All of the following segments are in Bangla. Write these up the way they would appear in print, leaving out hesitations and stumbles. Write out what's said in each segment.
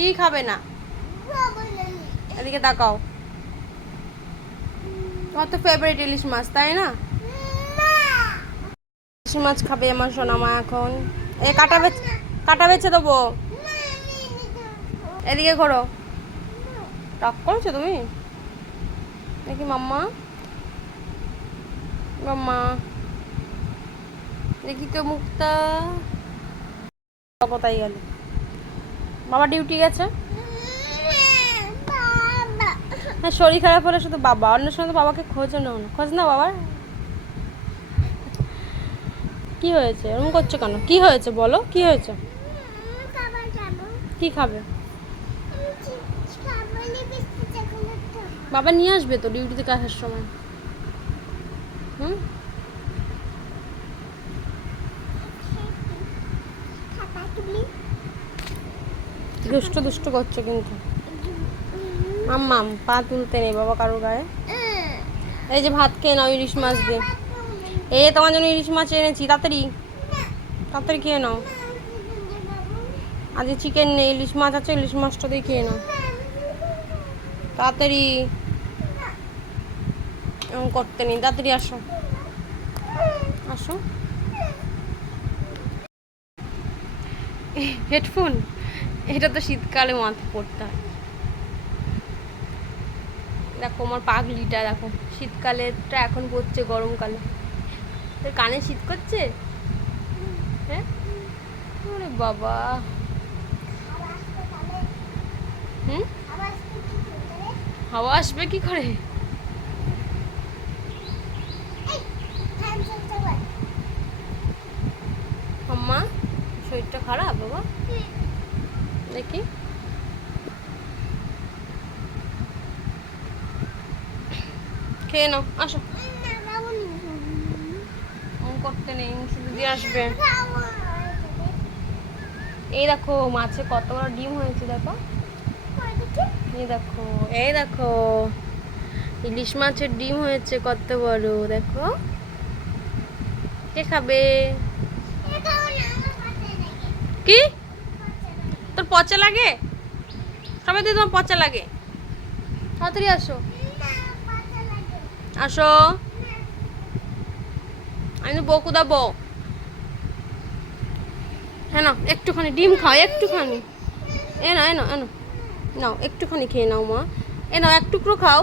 কি খাবে না? এদিকে তাকাও। তোমার তো ফেভারিট ইলিশ মাছ, তাই না? ইলিশ মাছ খাবে আমার সোনামা এখন। কাটা বেছে দেবো। এদিকে ঘোরো। রাগ করছো তুমি দেখি? মাম্মা, মাম্মা, দেখি তো মুখটা। কোথায় গেল? বাবা ডিউটি গেছে। হ্যাঁ, শরীর খারাপ হলে শুধু বাবা, অন্য সময় তো বাবাকে খোঁজ না। খোঁজ না বাবার। কি হয়েছে? এরকম করছো কেন? কি হয়েছে বলো, কি হয়েছে? কি খাবে? বাবা নিয়ে আসবে তো ডিউটি থেকে আসার সময়। হুম, দুষ্ট দুষ্ট করছো কিন্তু। মাম্মাম, পা তুলতে নেই বাবা কারোর গায়ে। এই যে ভাত খেয়ে নাও ইলিশ মাছ দিয়ে। তোমার জন্য ইলিশ মাছ এনেছি, তাড়াতাড়ি তাড়াতাড়ি খেয়ে নাও। আজকে চিকেন নেই, ইলিশ মাছ আছে, ইলিশ মাছটা দিয়ে খেয়ে নাও তাড়াতাড়ি। এমন করতে নেই, তাড়াতাড়ি আসো আসো। হেডফোন, এটা তো শীতকালে মাথা পড়তে হয়। দেখো আমার পাগলিটা, দেখো শীতকালেরটা এখন পড়ছে গরমকালে। তোর কানে শীত করছে? হ্যাঁ, ওরে বাবা। হুম, হাওয়া আসবে কি করে? আম্মা, শরীরটা খারাপ বাবা? দেখি। খেয়ে নাও, আসো। করতে নেই, শুধু দিয়ে আসবে। এই দেখো মাছে কত বড় ডিম হয়েছে, দেখো। এই দেখো, এই দেখো ইলিশ মাছের ডিম হয়েছে কত বড়, দেখো। কে খাবে? কি তোর পচা লাগে? সবাই তো তোমার পচা লাগে। তাড়াতাড়ি আসো আসো, আমি তো বকু দেবো। হ্যাঁ না, একটুখানি ডিম খাও, একটুখানি। এনো এনো এনো, নাও একটুখানি খেয়ে নাও মা। নাও এক টুকরো খাও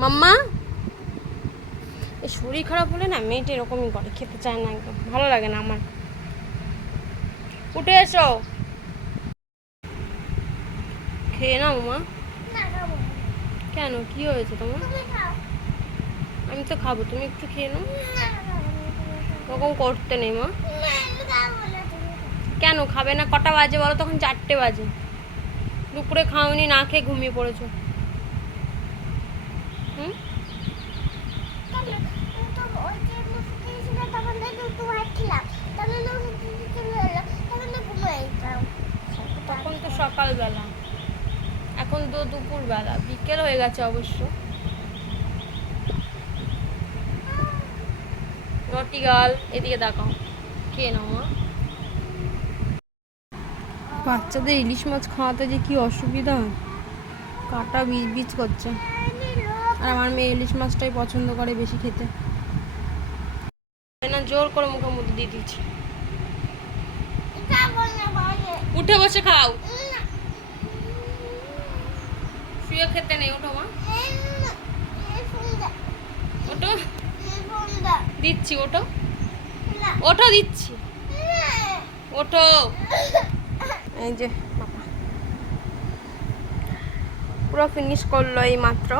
মাম্মা। এই শরীর খারাপ হলে না মেয়েটা এরকমই করে, খেতে চায় না, একদম ভালো লাগে না আমার। উঠে এসো, খেয়ে নাও মা। কেন, কি হয়েছে তোমার? আমি তো খাবো, তুমি একটু খেয়ে নাও। ওরকম করতে নেই মা। কেন খাবে না? কটা বাজে বলো? তখন 4টে বাজে। দুপুরে খাওনি, না খেয়ে ঘুমিয়ে পড়েছো। হুম, তখন তো সকালবেলা, এখন তো দুপুরবেলা, বিকেল হয়ে গেছে অবশ্য। রটি গাল, এদিকে দেখাও, খেয়ে নাও মা। বাচ্চাদের ইলিশ মাছ খাওয়াতে যে কি অসুবিধা, কাটা বিজ বিজ করছে। আর আমার মেয়ে ইলিশ মাছটাই পছন্দ করে বেশি খেতে। না, জোর করে মুখের মধ্যে দিয়ে দিচ্ছি। উঠে বসে খাও, শুয়ে খেতে নেই। ওঠো মা, ওঠো দিচ্ছি, ওঠো ওঠো দিচ্ছি, ওঠো। এই যে বাবা পুরো ফিনিশ করলো এই মাত্র।